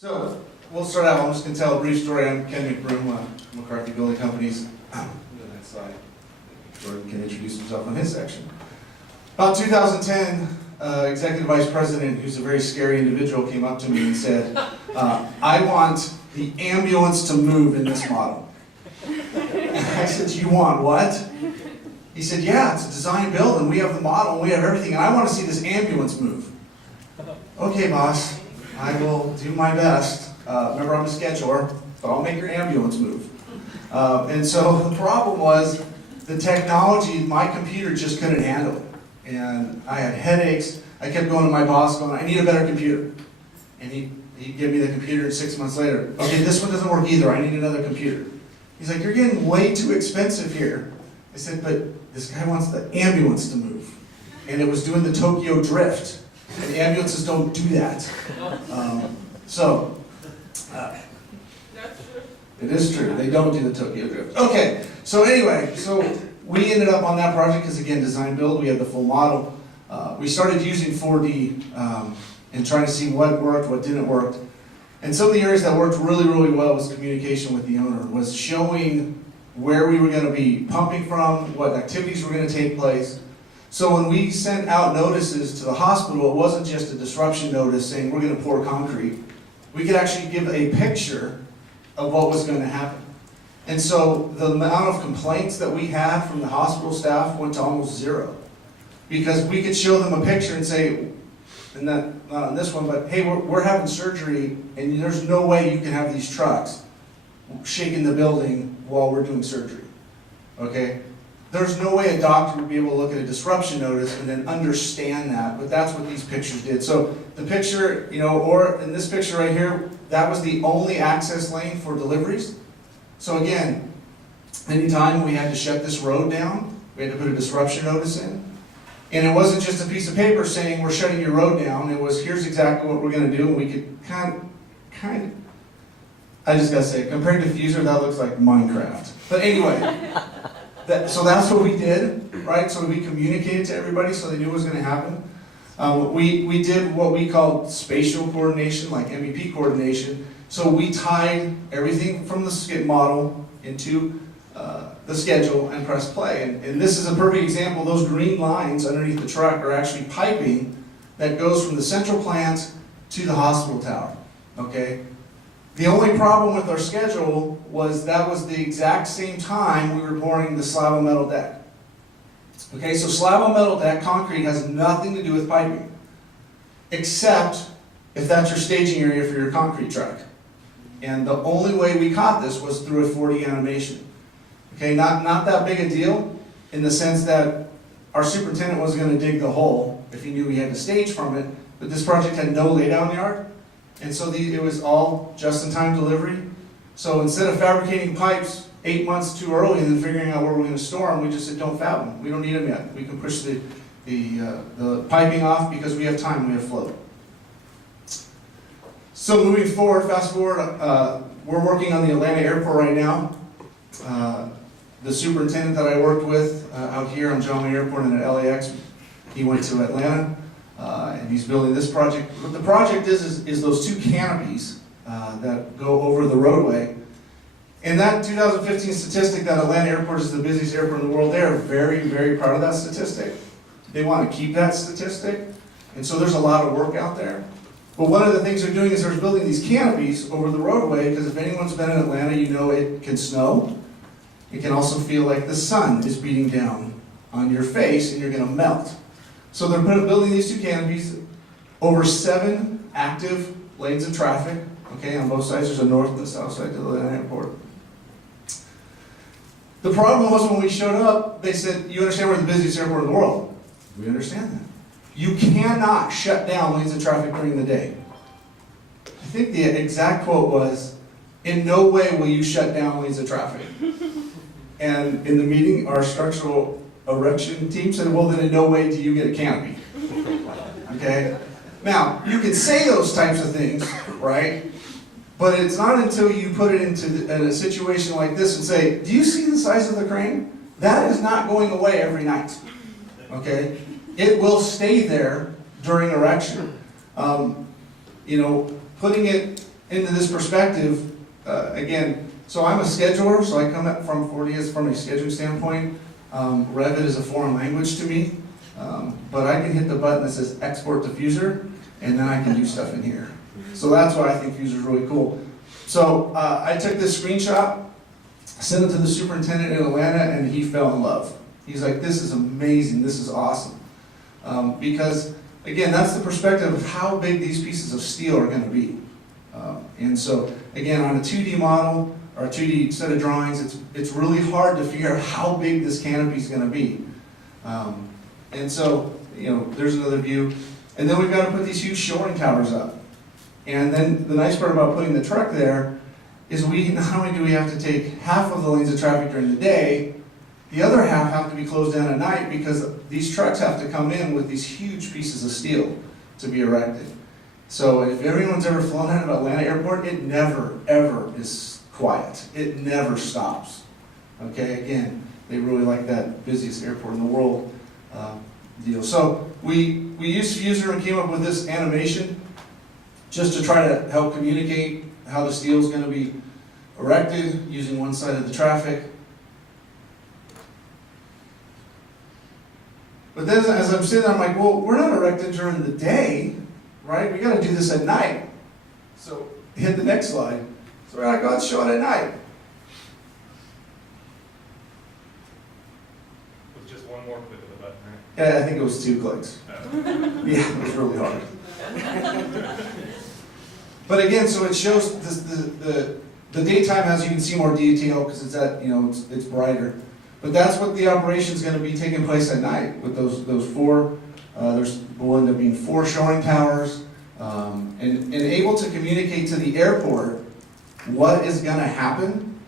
So, we'll start out. I'm just going to tell a brief story. I'm Ken McBroom, McCarthy Building Companies. Go to the next slide. Jordan can introduce himself on his section. About 2010, Executive Vice President, who's a very scary individual, came up to me and said, I want the ambulance to move in this model. And I said, you want what? He said, yeah, it's a design build, and we have the model, and we have everything, and I want to see this ambulance move. Okay, boss, I will do my best. Remember, I'm a scheduler, but I'll make your ambulance move. And so the problem was, the technology, my computer just couldn't handle it. And I had headaches. I kept going to my boss going, I need a better computer. And he'd give me the computer, and 6 months later, okay, this one doesn't work either, I need another computer. He's like, you're getting way too expensive here. I said, but this guy wants the ambulance to move. And it was doing the Tokyo drift. And ambulances don't do that. It is true, they don't do the Tokyo drift. Okay, so anyway, we ended up on that project because, again, design build, we had the full model. We started using 4D and trying to see what worked, what didn't work. And some of the areas that worked really, really well was communication with the owner, was showing where we were going to be pumping from, what activities were going to take place. So when we sent out notices to the hospital, it wasn't just a disruption notice saying we're going to pour concrete. We could actually give a picture of what was going to happen. And so the amount of complaints that we had from the hospital staff went to almost zero. Because we could show them a picture and say, and not on this one, but hey, we're having surgery, and there's no way you can have these trucks shaking the building while we're doing surgery. Okay? There's no way a doctor would be able to look at a disruption notice and then understand that, but that's what these pictures did. So the picture, or in this picture right here, that was the only access lane for deliveries. So again, anytime we had to shut this road down, we had to put a disruption notice in. And it wasn't just a piece of paper saying we're shutting your road down. It was, here's exactly what we're going to do. And we could kind of, I just got to say, compared to Fuzor, that looks like Minecraft. But anyway, so that's what we did, right? So we communicated to everybody so they knew what was going to happen. We did what we called spatial coordination, like MEP coordination. So we tied everything from the skid model into the schedule and press play. And this is a perfect example. Those green lines underneath the truck are actually piping that goes from the central plant to the hospital tower, okay? The only problem with our schedule was that was the exact same time we were pouring the slab on metal deck. Okay, so slab on metal deck, concrete, has nothing to do with piping, except if that's your staging area for your concrete truck. And the only way we caught this was through a 4D animation. Okay, not that big a deal, in the sense that our superintendent wasn't going to dig the hole if he knew he had to stage from it, but this project had no laydown yard. And so it was all just-in-time delivery. So instead of fabricating pipes 8 months too early and then figuring out where we're going to store them, we just said, don't fab them. We don't need them yet. We can push the piping off because we have time, we have flow. So moving forward, fast forward, we're working on the Atlanta airport right now. The superintendent that I worked with out here on John Wayne Airport and at LAX, he went to Atlanta. And he's building this project. What the project is those two canopies that go over the roadway. And that 2015 statistic that Atlanta Airport is the busiest airport in the world, they're very, very proud of that statistic. They want to keep that statistic. And so there's a lot of work out there. But one of the things they're doing is they're building these canopies over the roadway, because if anyone's been in Atlanta, you know it can snow. It can also feel like the sun is beating down on your face and you're going to melt. So they're building these two canopies over 7 active lanes of traffic. Okay, on both sides, there's a north and a south side to the Atlanta airport. The problem was when we showed up, they said, you understand we're the busiest airport in the world? We understand that. You cannot shut down lanes of traffic during the day. I think the exact quote was, in no way will you shut down lanes of traffic. And in the meeting, our structural erection team said, well, then in no way do you get a canopy. Okay? Now, you can say those types of things, right? But it's not until you put it in a situation like this and say, do you see the size of the crane? That is not going away every night. Okay? It will stay there during erection. Putting it into this perspective, again, so I'm a scheduler, so I come up from 40 from a scheduling standpoint. Revit is a foreign language to me, but I can hit the button that says export to Fuzor, and then I can do stuff in here. So that's why I think Fuzor is really cool. So I took this screenshot, sent it to the superintendent in Atlanta, and he fell in love. He's like, this is amazing, this is awesome. Because, again, that's the perspective of how big these pieces of steel are going to be. And so, again, on a 2D model, or a 2D set of drawings, it's really hard to figure out how big this canopy is going to be. And so, you know, there's another view. And then we've got to put these huge shoring towers up. And then the nice part about putting the truck there is not only do we have to take half of the lanes of traffic during the day, the other half have to be closed down at night because these trucks have to come in with these huge pieces of steel to be erected. So if everyone's ever flown out of Atlanta Airport, it never, ever is quiet. It never stops. Okay, again, they really like that busiest airport in the world deal. So we used Fuzor and came up with this animation just to try to help communicate how the steel is going to be erected using one side of the traffic. But then as I'm sitting there, I'm like, well, we're not erected during the day, right? We got to do this at night. So hit the next slide. So we're like, let's show it at night. With just one more click of the button, right? Yeah, I think it was 2 clicks. Yeah, it was really hard. But again, so it shows the daytime has, you can see more detail because it's at, you know, it's brighter. But that's what the operation is going to be taking place at night with those 4. Will end up being 4 shoring towers, and able to communicate to the airport what is going to happen.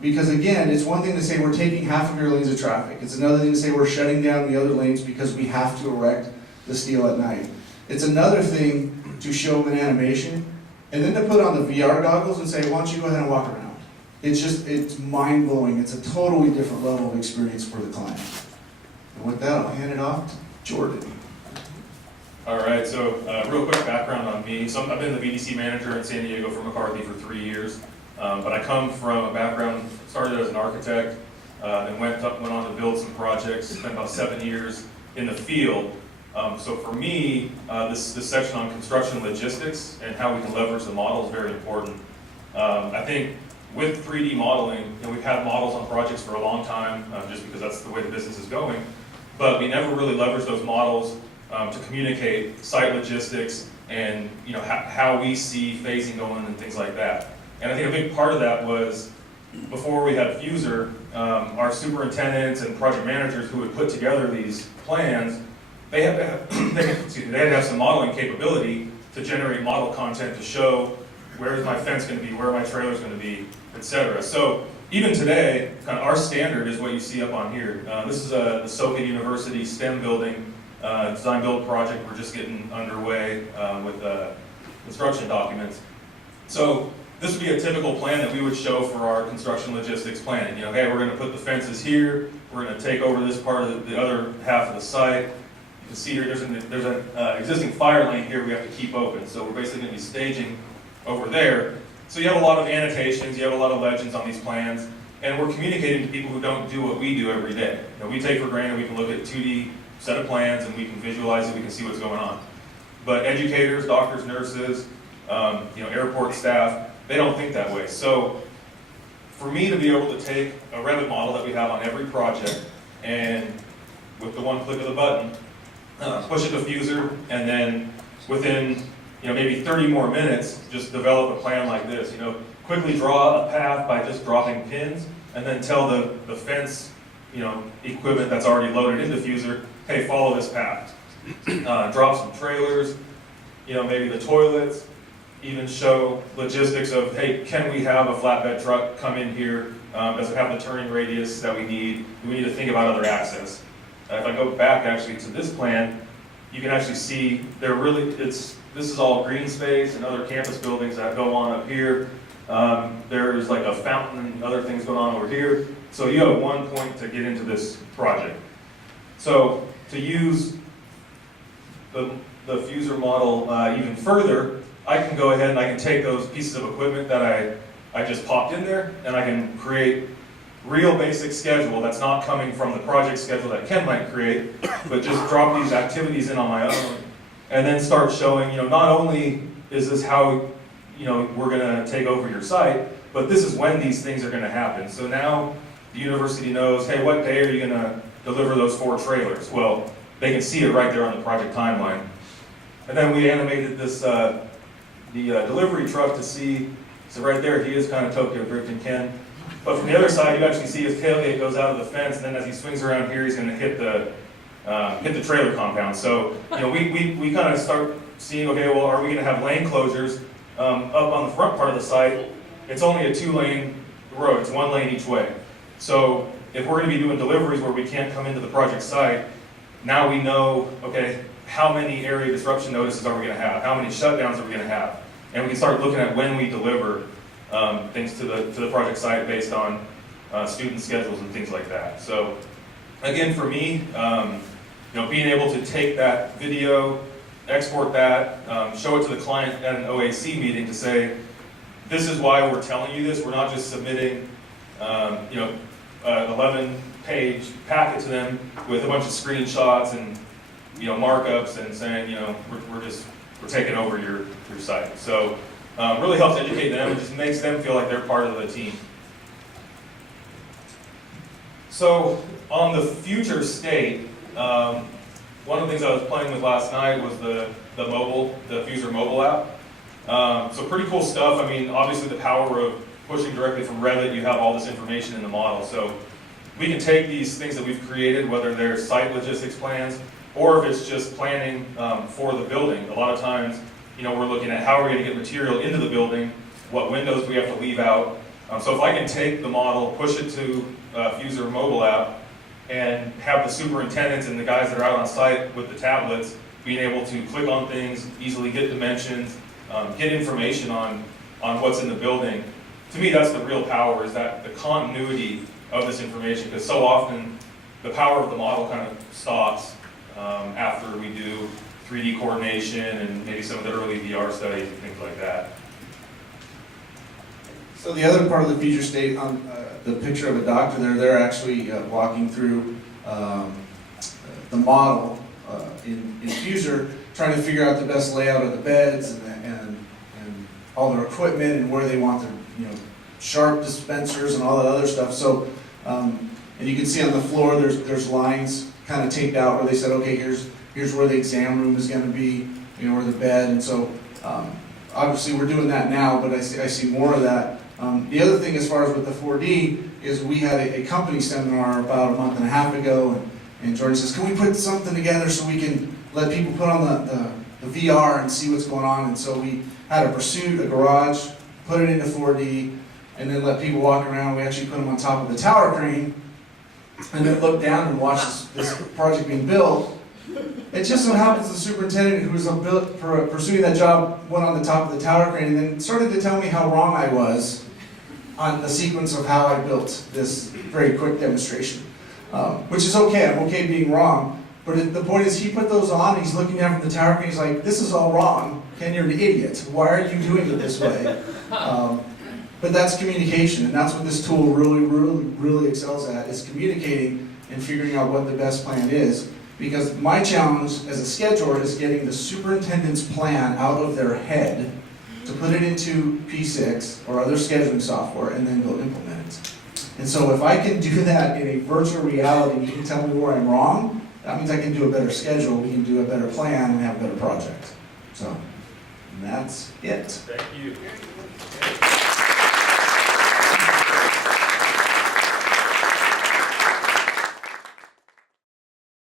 Because again, it's one thing to say we're taking half of your lanes of traffic. It's another thing to say we're shutting down the other lanes because we have to erect the steel at night. It's another thing to show them an animation, and then to put on the VR goggles and say, why don't you go ahead and walk around. It's mind-blowing. It's a totally different level of experience for the client. And with that, I'll hand it off to Jordan. All right, so real quick background on me. So I've been the BD+C manager in San Diego for McCarthy for 3 years. But I come from a background, started as an architect, and went on to build some projects, spent about 7 years in the field. So for me, this section on construction logistics and how we can leverage the model is very important. I think with 3D modeling, you know, we've had models on projects for a long time, just because that's the way the business is going, but we never really leveraged those models to communicate site logistics and, you know, how we see phasing going and things like that. And I think a big part of that was, before we had Fuzor, our superintendents and project managers who would put together these plans, they had to have some modeling capability to generate model content to show where is my fence going to be, where are my trailers going to be, etc. So even today, kind of our standard is what you see up on here. This is the SoCA University STEM building design build project. We're just getting underway with construction documents. So this would be a typical plan that we would show for our construction logistics planning. You know, hey, we're going to put the fences here. We're going to take over this part of the other half of the site. You can see here there's an existing fire lane here we have to keep open. So we're basically going to be staging over there. So you have a lot of annotations, you have a lot of legends on these plans, and we're communicating to people who don't do what we do every day. You know, we take for granted we can look at a 2D set of plans and we can visualize it, we can see what's going on. But educators, doctors, nurses, you know, airport staff, they don't think that way. So for me to be able to take a Revit model that we have on every project and with the one click of the button, push it to Fuzor, and then within, you know, maybe 30 more minutes, just develop a plan like this. You know, quickly draw a path by just dropping pins, and then tell the fence, you know, equipment that's already loaded into Fuzor, hey, follow this path. Drop some trailers, you know, maybe the toilets, even show logistics of, hey, can we have a flatbed truck come in here? Does it have the turning radius that we need? Do we need to think about other access? If I go back actually to this plan, you can actually see this is all green space and other campus buildings that go on up here. There's like a fountain and other things going on over here. So you have one point to get into this project. So to use the Fuzor model even further, I can go ahead and I can take those pieces of equipment that I just popped in there, and I can create real basic schedule that's not coming from the project schedule that Ken might create, but just drop these activities in on my own, and then start showing, you know, not only is this how, you know, we're gonna take over your site, but this is when these things are gonna happen. So now the university knows, hey, what day are you gonna deliver those 4 trailers? Well, they can see it right there on the project timeline. And then we animated this, the delivery truck to see, so right there, he is kind of Tokyo drifting Ken. But from the other side, you actually see his tailgate goes out of the fence, and then as he swings around here, he's gonna hit the trailer compound. So, you know, we kind of start seeing, okay, well, are we gonna have lane closures up on the front part of the site? It's only a 2-lane road, it's 1 lane each way. So if we're gonna be doing deliveries where we can't come into the project site, now we know, okay, how many area disruption notices are we gonna have? How many shutdowns are we gonna have? And we can start looking at when we deliver things to the project site based on student schedules and things like that. So again, for me, you know, being able to take that video, export that, show it to the client at an OAC meeting to say, this is why we're telling you this. We're not just submitting, you know, an 11-page packet to them with a bunch of screenshots and, you know, markups and saying, you know, we're taking over your site. So really helps educate them and just makes them feel like they're part of the team. So on the future state, one of the things I was playing with last night was the Fuzor mobile app. So pretty cool stuff. I mean, obviously the power of pushing directly from Revit, you have all this information in the model. So we can take these things that we've created, whether they're site logistics plans, or if it's just planning for the building. A lot of times, you know, we're looking at how we're going to get material into the building, what windows we have to leave out. So if I can take the model, push it to Fuzor mobile app, and have the superintendents and the guys that are out on site with the tablets being able to click on things, easily get dimensions, get information on what's in the building. To me, that's the real power, is that the continuity of this information, because so often the power of the model kind of stops after we do 3D coordination and maybe some of the early VR studies and things like that. So the other part of the feature state on the picture of a doctor there, they're actually walking through the model in Fuzor, trying to figure out the best layout of the beds and all their equipment and where they want their, you know, sharp dispensers and all that other stuff. So, and you can see on the floor there's lines kind of taped out where they said, okay, here's where the exam room is going to be, you know, or the bed. And so obviously we're doing that now, but I see more of that. The other thing as far as with the 4D is we had a company seminar about a month and a half ago, and Jordan says, can we put something together so we can let people put on the VR and see what's going on? And so we had a pursuit, a garage, put it into 4D, and then let people walk around. We actually put them on top of the tower crane, and then look down and watch this project being built. It just so happens the superintendent who was pursuing that job went on the top of the tower crane and then started to tell me how wrong I was on the sequence of how I built this very quick demonstration. Which is okay, I'm okay being wrong, but the point is he put those on, he's looking down from the tower crane, he's like, this is all wrong, Ken, you're an idiot, why are you doing it this way? But that's communication, and that's what this tool really excels at, is communicating and figuring out what the best plan is. Because my challenge as a scheduler is getting the superintendent's plan out of their head to put it into P6 or other scheduling software and then go implement it. And so if I can do that in a virtual reality, and you can tell me where I'm wrong, that means I can do a better schedule, we can do a better plan, and have a better project. So, and that's it. Thank you.